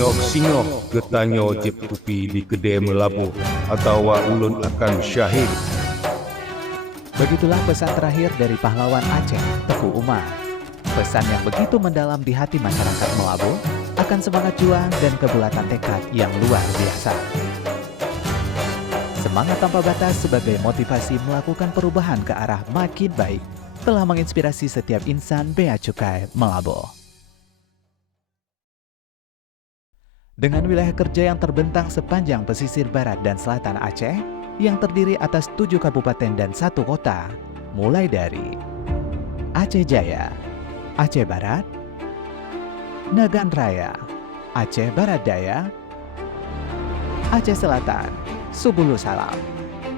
Singok-singok getanyo jep tupi di kedai melabuh atau ulun akan syahid. Begitulah pesan terakhir dari pahlawan Aceh, Teku Umar. Pesan yang begitu mendalam di hati masyarakat Melabuh akan semangat juang dan kebulatan tekad yang luar biasa. Semangat tanpa batas sebagai motivasi melakukan perubahan ke arah makin baik telah menginspirasi setiap insan Bea Cukai Melabuh. Dengan wilayah kerja yang terbentang sepanjang pesisir barat dan selatan Aceh, yang terdiri atas 7 kabupaten dan 1 kota, mulai dari Aceh Jaya, Aceh Barat, Nagan Raya, Aceh Barat Daya, Aceh Selatan, Subulu Salam,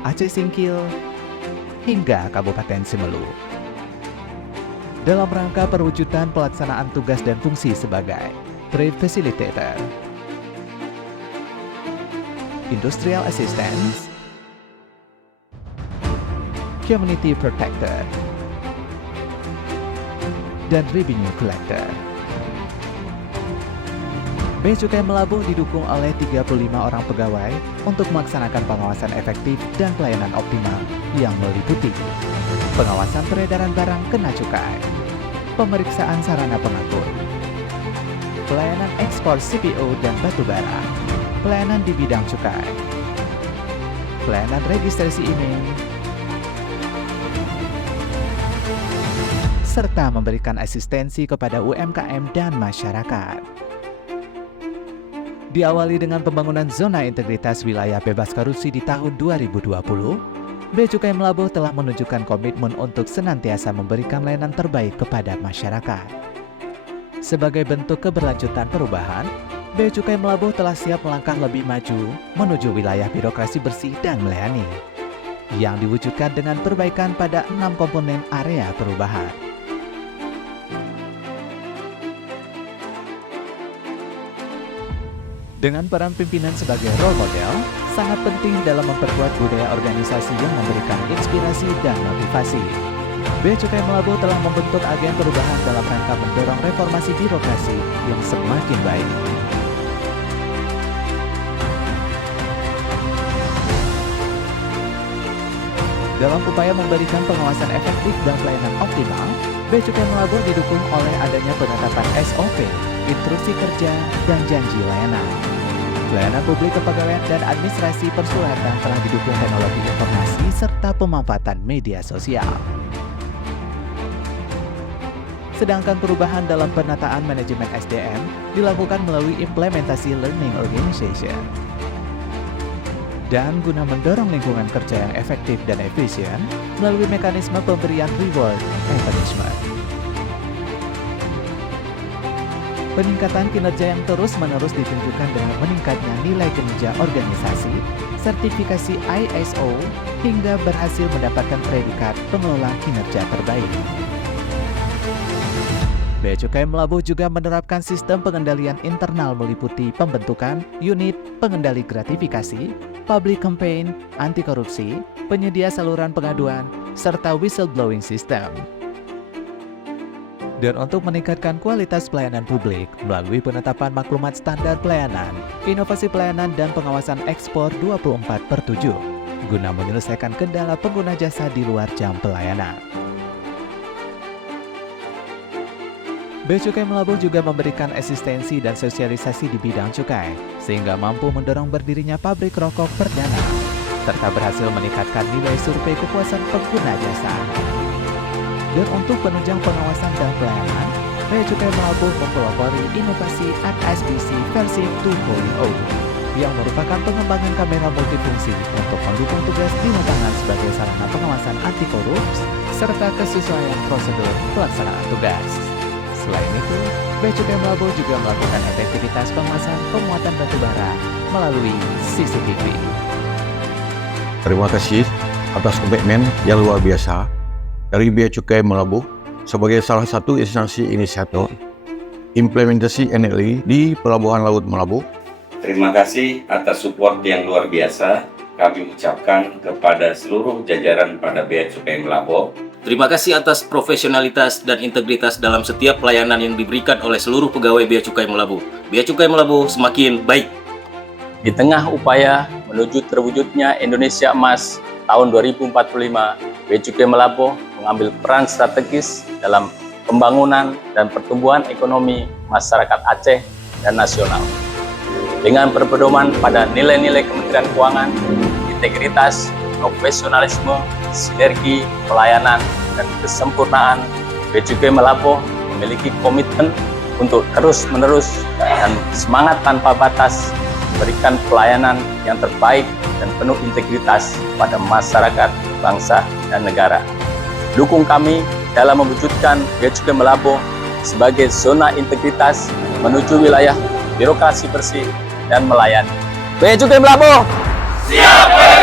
Aceh Singkil, hingga Kabupaten Simelu. Dalam rangka perwujudan pelaksanaan tugas dan fungsi sebagai Trade Facilitator, Industrial Assistance, Community Protector, dan Revenue Collector. Bea Cukai Melabuh didukung oleh 35 orang pegawai untuk melaksanakan pengawasan efektif dan pelayanan optimal yang meliputi pengawasan peredaran barang kena cukai, pemeriksaan sarana pengangkut, pelayanan ekspor CPO dan batubara, pelayanan di bidang cukai, pelayanan registrasi email, serta memberikan asistensi kepada UMKM dan masyarakat. Diawali dengan pembangunan zona integritas wilayah bebas korupsi di tahun 2020, Bea Cukai Melabuh telah menunjukkan komitmen untuk senantiasa memberikan layanan terbaik kepada masyarakat. Sebagai bentuk keberlanjutan perubahan, Bea Cukai Melabuh telah siap melangkah lebih maju menuju wilayah birokrasi bersih dan melayani, yang diwujudkan dengan perbaikan pada 6 komponen area perubahan. Dengan peran pimpinan sebagai role model, sangat penting dalam memperkuat budaya organisasi yang memberikan inspirasi dan motivasi. Bea Cukai Melabuh telah membentuk agen perubahan dalam rangka mendorong reformasi birokrasi yang semakin baik. Dalam upaya memberikan pengawasan efektif dan pelayanan optimal, Bea Cukai Melabuh didukung oleh adanya penetapan SOP, instruksi kerja, dan janji layanan. Pelayanan publik kepegawaian dan administrasi persulatan telah didukung teknologi informasi serta pemanfaatan media sosial. Sedangkan perubahan dalam penataan manajemen SDM dilakukan melalui implementasi learning organization. Dan guna mendorong lingkungan kerja yang efektif dan efisien melalui mekanisme pemberian reward and punishment. Peningkatan kinerja yang terus-menerus ditunjukkan dengan meningkatnya nilai kinerja organisasi, sertifikasi ISO, hingga berhasil mendapatkan predikat pengelola kinerja terbaik. Bea Cukai Melabuh juga menerapkan sistem pengendalian internal meliputi pembentukan unit pengendali gratifikasi, public campaign, anti korupsi, penyedia saluran pengaduan, serta whistleblowing system. Dan untuk meningkatkan kualitas pelayanan publik melalui penetapan maklumat standar pelayanan, inovasi pelayanan dan pengawasan ekspor 24/7, guna menyelesaikan kendala pengguna jasa di luar jam pelayanan. Bea Cukai Melabuh juga memberikan asistensi dan sosialisasi di bidang cukai, sehingga mampu mendorong berdirinya pabrik rokok perdana, serta berhasil meningkatkan nilai survei kepuasan pengguna jasa. Dan untuk penunjang pengawasan dan pelayanan, Bea Cukai Melabuh mempelopori inovasi AdSBC versi 2.0 yang merupakan pengembangan kamera multifungsi untuk mendukung tugas di lapangan sebagai sarana pengawasan anti korupsi serta kesesuaian prosedur pelaksanaan tugas. Selain itu, Bea Cukai Melabuh juga melakukan efektivitas pengawasan pemuatan batubara melalui CCTV. Terima kasih atas komitmen yang luar biasa dari Bea Cukai Melabuh sebagai salah satu instansi inisiator implementasi NLI di Pelabuhan Laut Melabuh. Terima kasih atas support yang luar biasa kami ucapkan kepada seluruh jajaran pada Bea Cukai Melaboh. Terima kasih atas profesionalitas dan integritas dalam setiap pelayanan yang diberikan oleh seluruh pegawai Bea Cukai Melaboh. Bea Cukai Melaboh semakin baik. Di tengah upaya menuju terwujudnya Indonesia Emas tahun 2045, Bea Cukai Melaboh mengambil peran strategis dalam pembangunan dan pertumbuhan ekonomi masyarakat Aceh dan nasional. Dengan berpedoman pada nilai-nilai Kementerian Keuangan, integritas, profesionalisme, sinergi, pelayanan, dan kesempurnaan, Bea Cukai Melaboh memiliki komitmen untuk terus-menerus dan semangat tanpa batas memberikan pelayanan yang terbaik dan penuh integritas pada masyarakat, bangsa, dan negara. Dukung kami dalam mewujudkan Bea Cukai Melaboh sebagai zona integritas menuju wilayah birokrasi bersih dan melayani. Bea Cukai Melaboh! Siap!